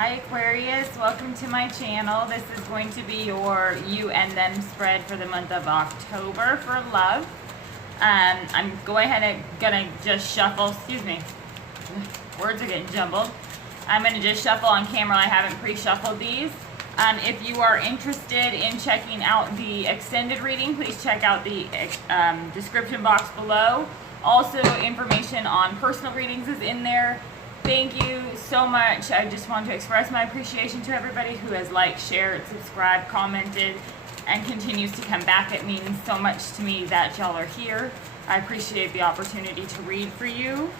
Hi Aquarius, welcome to my channel. This is going to be your you and them spread for the month of October for love. I'm gonna just shuffle, excuse me, words are getting jumbled. I'm gonna just shuffle on camera. I haven't pre-shuffled these. If you are interested in checking out the extended reading, please check out the description box below. Also, information on personal readings is in there. Thank you so much. I just want to express my appreciation to everybody who has liked, shared, subscribed, commented, and continues to come back. It means so much to me that y'all are here. I appreciate the opportunity to read for you.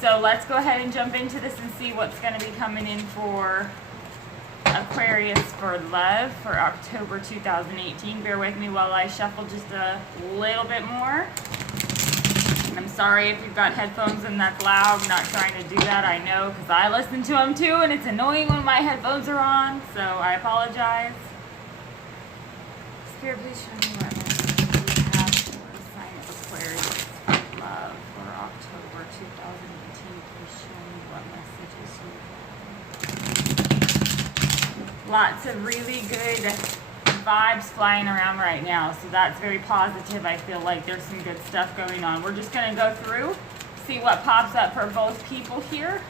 So let's go ahead and jump into this and see what's going to be coming in for Aquarius for love for October 2018. Bear with me while I shuffle just a little bit more. I'm sorry if you've got headphones and that's loud. I'm not trying to do that, I know, because I listen to them too, and it's annoying when my headphones are on, so I apologize. Spirit, please show me what message you have for the sign of Aquarius for love for October 2018. Please show me what messages you have. Lots of really good vibes flying around right now, so that's very positive. I feel like there's some good stuff going on. We're just going to go through, see what pops up for both people here.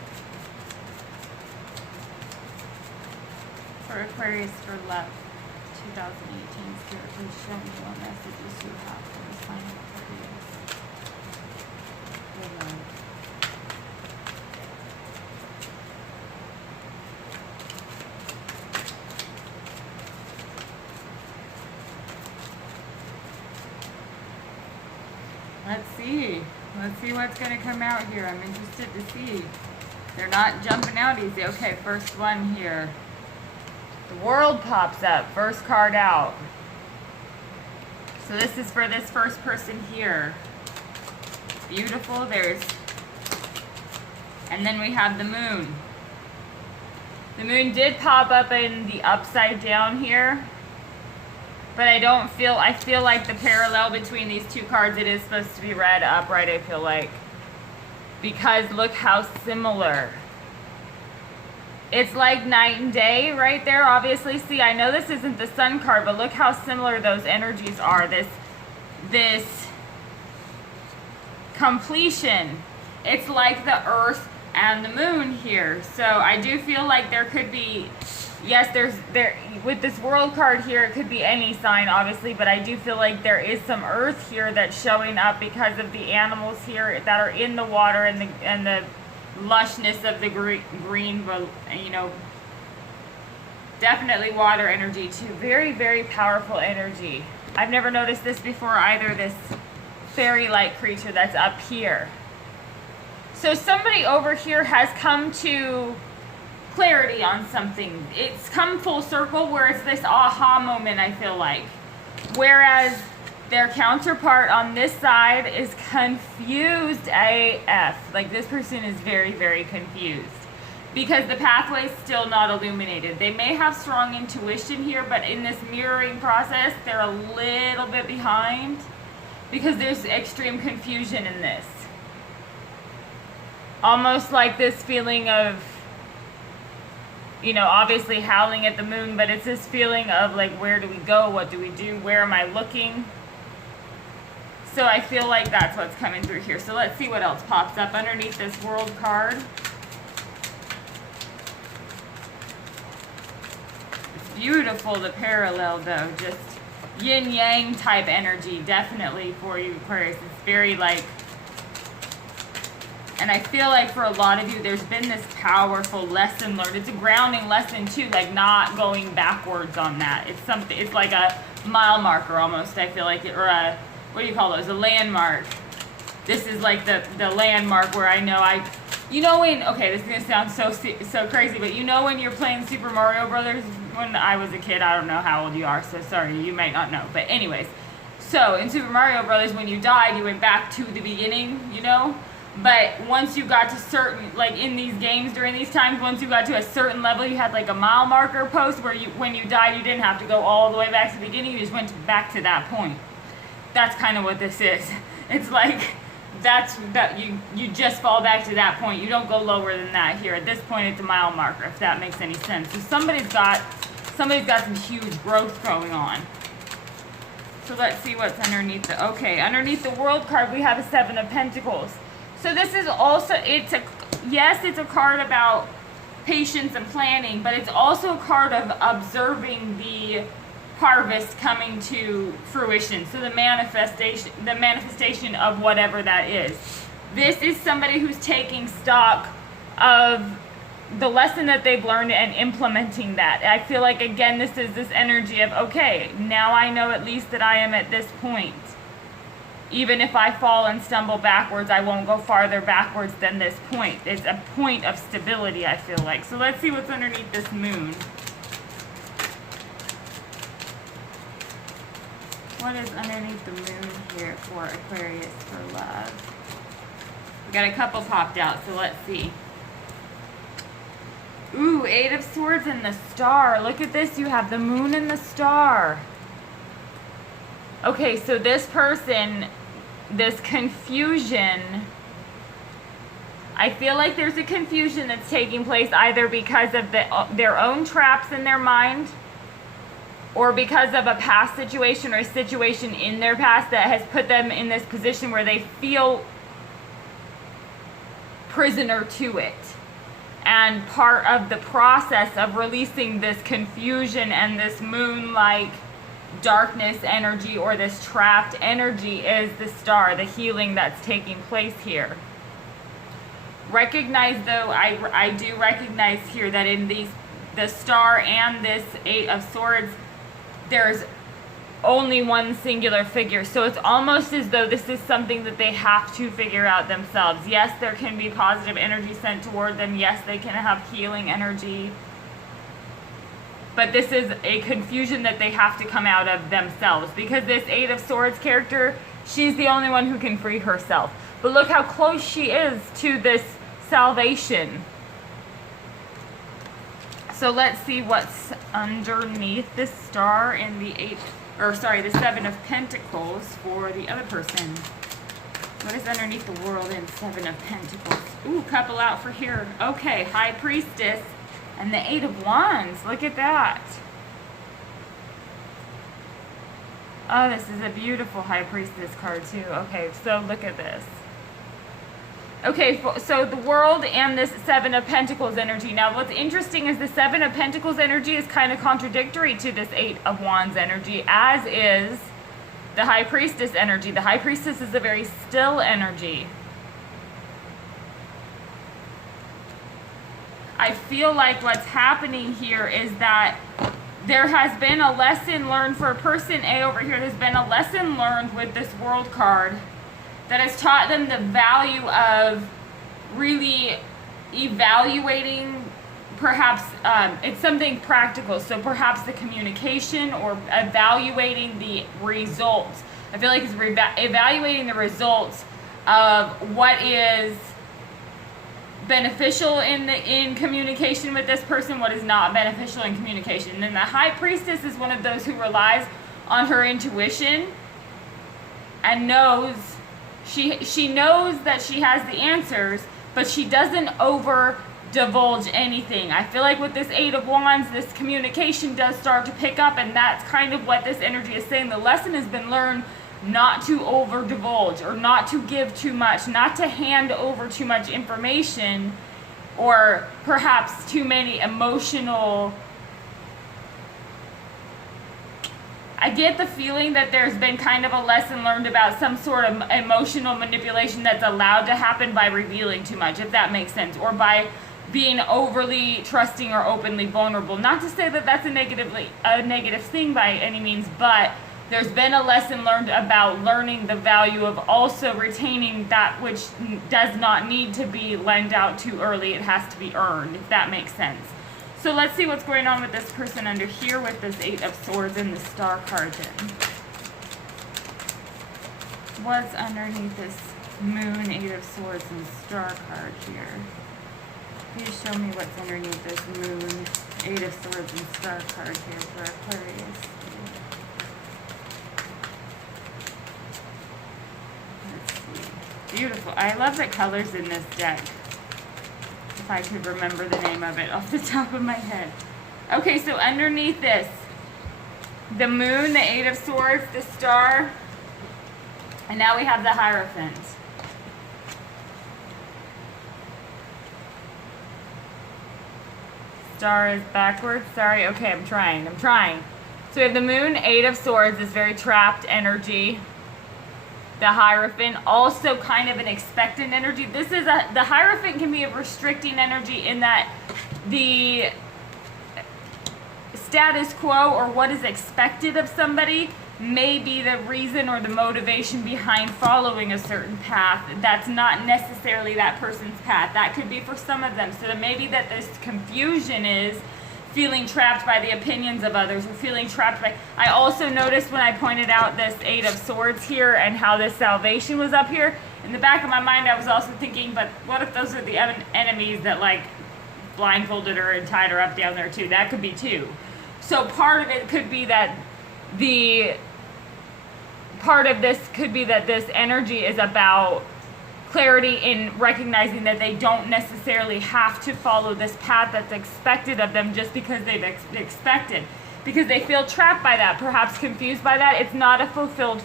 For Aquarius for love 2018, Spirit, please show me what messages you have for the sign of Aquarius for love. Let's see what's going to come out here. I'm interested to see. They're not jumping out easy. Okay, first one here. The World pops up. First card out. So this is for this first person here. Beautiful. And then we have the Moon. The Moon did pop up in the upside down here. But I feel like the parallel between these two cards, it is supposed to be read upright, I feel like. Because look how similar. It's like night and day right there, obviously. See, I know this isn't the Sun card, but look how similar those energies are. This completion. It's like the Earth and the Moon here. So I do feel like there could be, yes, with this World card here, it could be any sign, obviously, but I do feel like there is some Earth here that's showing up because of the animals here that are in the water and the lushness of the green, you know, definitely water energy too. Very, very powerful energy. I've never noticed this before either, this fairy-like creature that's up here. So somebody over here has come to clarity on something. It's come full circle where it's this aha moment, I feel like. Whereas their counterpart on this side is confused AF. Like, this person is very, very confused because the pathway is still not illuminated. They may have strong intuition here, but in this mirroring process, they're a little bit behind because there's extreme confusion in this. Almost like this feeling of, you know, obviously howling at the moon, but it's this feeling of like, where do we go? What do we do? Where am I looking? So I feel like that's what's coming through here. So let's see what else pops up underneath this World card. It's beautiful, the parallel though. Just yin-yang type energy, definitely for you, Aquarius. It's very like, and I feel like for a lot of you, there's been this powerful lesson learned. It's a grounding lesson too, like not going backwards on that. It's something, it's like a mile marker almost, I feel like, or a, what do you call those? A landmark. This is like the landmark where I know you know when, okay, this is gonna sound so crazy, but you know when you're playing Super Mario Brothers, when I was a kid, I don't know how old you are, so sorry, you might not know. But anyways, so in Super Mario Brothers, when you died, you went back to the beginning, you know? But once you got to certain, like in these games during these times, once you got to a certain level, you had like a mile marker post where when you died, you didn't have to go all the way back to the beginning. You just went back to that point. That's kind of what this is. It's like you just fall back to that point. You don't go lower than that here. At this point, it's a mile marker, if that makes any sense. So somebody's got some huge growth going on. So let's see what's underneath underneath the World card, we have a 7 of Pentacles. So this is also, it's a card about patience and planning, but it's also a card of observing the harvest coming to fruition. So the manifestation of whatever that is. This is somebody who's taking stock of the lesson that they've learned and implementing that. I feel like, again, this is this energy of, okay, now I know at least that I am at this point. Even if I fall and stumble backwards, I won't go farther backwards than this point. It's a point of stability, I feel like. So let's see what's underneath this moon. What is underneath the moon here for Aquarius for love? We got a couple popped out, so let's see. Ooh, 8 of Swords and the Star. Look at this. You have the moon and the star. Okay, so this person, this confusion, I feel like there's a confusion that's taking place either because of their own traps in their mind, or because of a past situation or a situation in their past that has put them in this position where they feel prisoner to it. And part of the process of releasing this confusion and this moon-like darkness energy or this trapped energy is the star, the healing that's taking place here. Recognize, though, I do recognize here that in the star and this 8 of Swords, there's only one singular figure. So it's almost as though this is something that they have to figure out themselves. Yes, there can be positive energy sent toward them. Yes, they can have healing energy. But this is a confusion that they have to come out of themselves. Because this 8 of Swords character, she's the only one who can free herself. But look how close she is to this salvation. So let's see what's underneath this star in the the 7 of Pentacles for the other person. What is underneath the World in 7 of Pentacles? Ooh, couple out for here. Okay, High Priestess and the 8 of Wands. Look at that. Oh, this is a beautiful High Priestess card too. Okay, so look at this. Okay, so the World and this 7 of Pentacles energy. Now, what's interesting is the 7 of Pentacles energy is kind of contradictory to this 8 of Wands energy, as is the High Priestess energy. The High Priestess is a very still energy. I feel like what's happening here is that there has been a lesson learned for person A over here. There's been a lesson learned with this World card that has taught them the value of really evaluating, perhaps it's something practical, so perhaps the communication or evaluating the results. I feel like it's evaluating the results of what is beneficial in communication with this person, what is not beneficial in communication. And then the High Priestess is one of those who relies on her intuition and knows she knows that she has the answers, but she doesn't over divulge anything. I feel like with this 8 of Wands, this communication does start to pick up, and that's kind of what this energy is saying. The lesson has been learned not to over divulge, or not to give too much, not to hand over too much information, or perhaps too many emotional. I get the feeling that there's been kind of a lesson learned about some sort of emotional manipulation that's allowed to happen by revealing too much, if that makes sense, or by being overly trusting or openly vulnerable. Not to say that that's a negative thing by any means, but there's been a lesson learned about learning the value of also retaining that which does not need to be lent out too early. It has to be earned, if that makes sense. So let's see what's going on with this person under here with this 8 of Swords and the Star card then. What's underneath this Moon, 8 of Swords, and Star card here? Please show me what's underneath this Moon, 8 of Swords, and Star card here for Aquarius. Let's see. Beautiful. I love the colors in this deck. If I could remember the name of it off the top of my head. Okay, so underneath this, the moon, the Eight of Swords, the star, and now we have the Hierophant. Star is backwards. Sorry. Okay, I'm trying. So we have the moon, Eight of Swords, this very trapped energy. The Hierophant, also kind of an expectant energy. The Hierophant can be a restricting energy in that the status quo or what is expected of somebody may be the reason or the motivation behind following a certain path. That's not necessarily that person's path. That could be for some of them. So maybe that this confusion is feeling trapped by the opinions of others, or feeling trapped by... I also noticed when I pointed out this Eight of Swords here and how this salvation was up here, in the back of my mind I was also thinking, but what if those are the enemies that like blindfolded her and tied her up down there too? That could be too. So part of it could be that this energy is about clarity in recognizing that they don't necessarily have to follow this path that's expected of them just because they've expected. Because they feel trapped by that, perhaps confused by that. It's not a fulfilled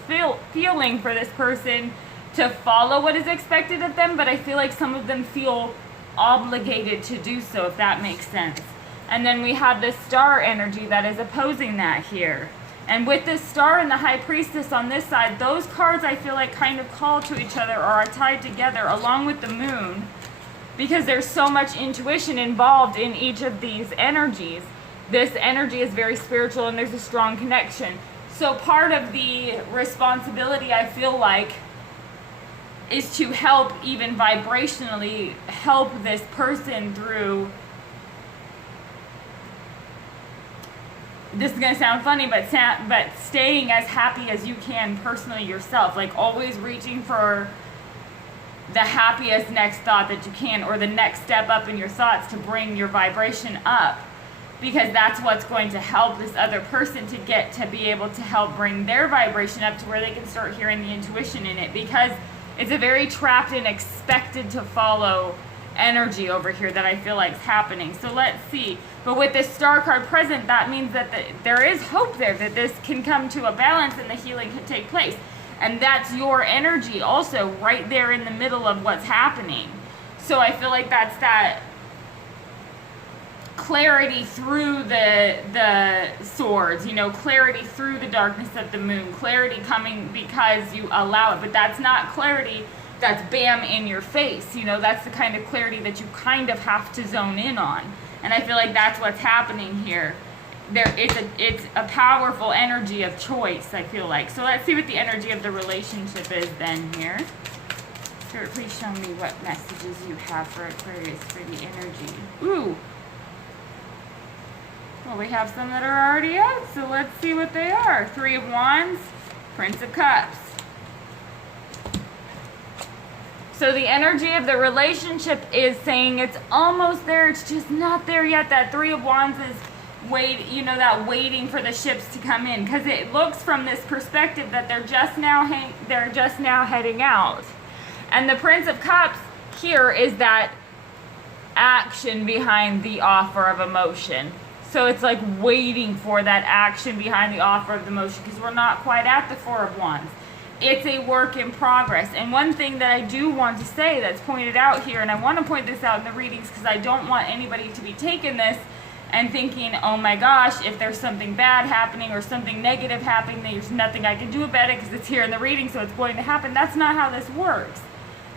feeling for this person to follow what is expected of them, but I feel like some of them feel obligated to do so, if that makes sense. And then we have this star energy that is opposing that here. And with this star and the High Priestess on this side, those cards I feel like kind of call to each other or are tied together along with the moon, because there's so much intuition involved in each of these energies. This energy is very spiritual and there's a strong connection. So part of the responsibility, I feel like, is to help even vibrationally help this person through... This is going to sound funny, but staying as happy as you can personally yourself. Like always reaching for the happiest next thought that you can, or the next step up in your thoughts to bring your vibration up. Because that's what's going to help this other person to get to be able to help bring their vibration up to where they can start hearing the intuition in it. Because it's a very trapped and expected to follow energy over here that I feel like is happening. So let's see. But with this star card present, that means that there is hope there, that this can come to a balance and the healing can take place. And that's your energy also right there in the middle of what's happening. So I feel like that's that clarity through the swords, you know, clarity through the darkness of the moon, clarity coming because you allow it. But that's not clarity that's bam in your face, you know, that's the kind of clarity that you kind of have to zone in on. And I feel like that's what's happening here. It's a powerful energy of choice, I feel like. So let's see what the energy of the relationship is then here. Spirit, please show me what messages you have for Aquarius for the energy. Ooh. Well, we have some that are already out, so let's see what they are. Three of Wands, Prince of Cups. So the energy of the relationship is saying it's almost there, it's just not there yet. That Three of Wands is waiting for the ships to come in, because it looks from this perspective that they're just now heading out. And the Prince of Cups here is that action behind the offer of emotion. So it's like waiting for that action behind the offer of the emotion, because we're not quite at the Four of Wands. It's a work in progress. And one thing that I do want to say that's pointed out here, and I want to point this out in the readings because I don't want anybody to be taking this and thinking, oh my gosh, if there's something bad happening or something negative happening, there's nothing I can do about it because it's here in the reading, so it's going to happen. That's not how this works.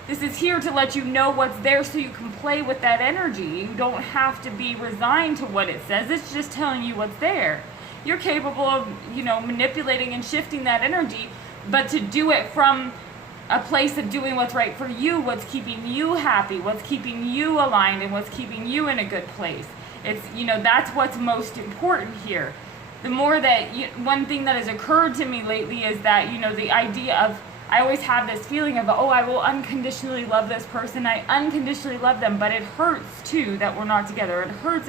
This is here to let you know what's there so you can play with that energy. You don't have to be resigned to what it says. It's just telling you what's there. You're capable of, manipulating and shifting that energy, but to do it from a place of doing what's right for you, what's keeping you happy, what's keeping you aligned, and what's keeping you in a good place. It's, that's what's most important here. The more that, one thing that has occurred to me lately is that, the idea of, I always have this feeling of, oh, I will unconditionally love this person. I unconditionally love them, but it hurts too that we're not together. It hurts.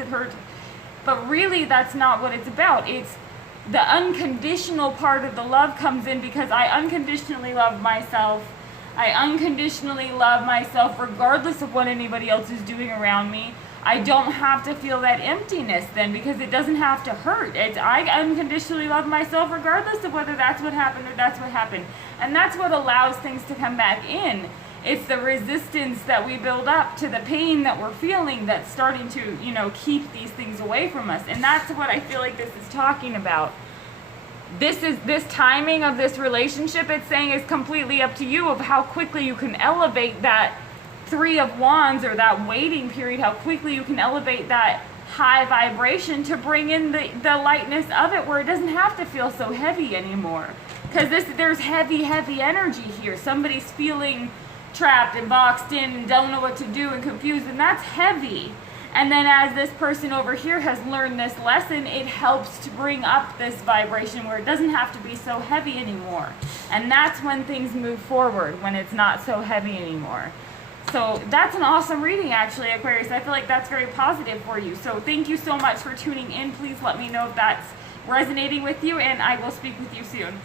But really, that's not what it's about. It's the unconditional part of the love comes in because I unconditionally love myself. I unconditionally love myself regardless of what anybody else is doing around me. I don't have to feel that emptiness then, because it doesn't have to hurt. I unconditionally love myself regardless of whether that's what happened or that's what happened. And that's what allows things to come back in. It's the resistance that we build up to the pain that we're feeling that's starting to, you know, keep these things away from us. And that's what I feel like this is talking about. This timing of this relationship, it's saying, is completely up to you of how quickly you can elevate that Three of Wands, or that waiting period, how quickly you can elevate that high vibration to bring in the lightness of it, where it doesn't have to feel so heavy anymore. Because there's heavy energy here. Somebody's feeling trapped and boxed in and don't know what to do and confused, and that's heavy. And then as this person over here has learned this lesson, it helps to bring up this vibration where it doesn't have to be so heavy anymore. And that's when things move forward, when it's not so heavy anymore. So that's an awesome reading, actually, Aquarius. I feel like that's very positive for you. So thank you so much for tuning in. Please let me know if that's resonating with you, and I will speak with you soon.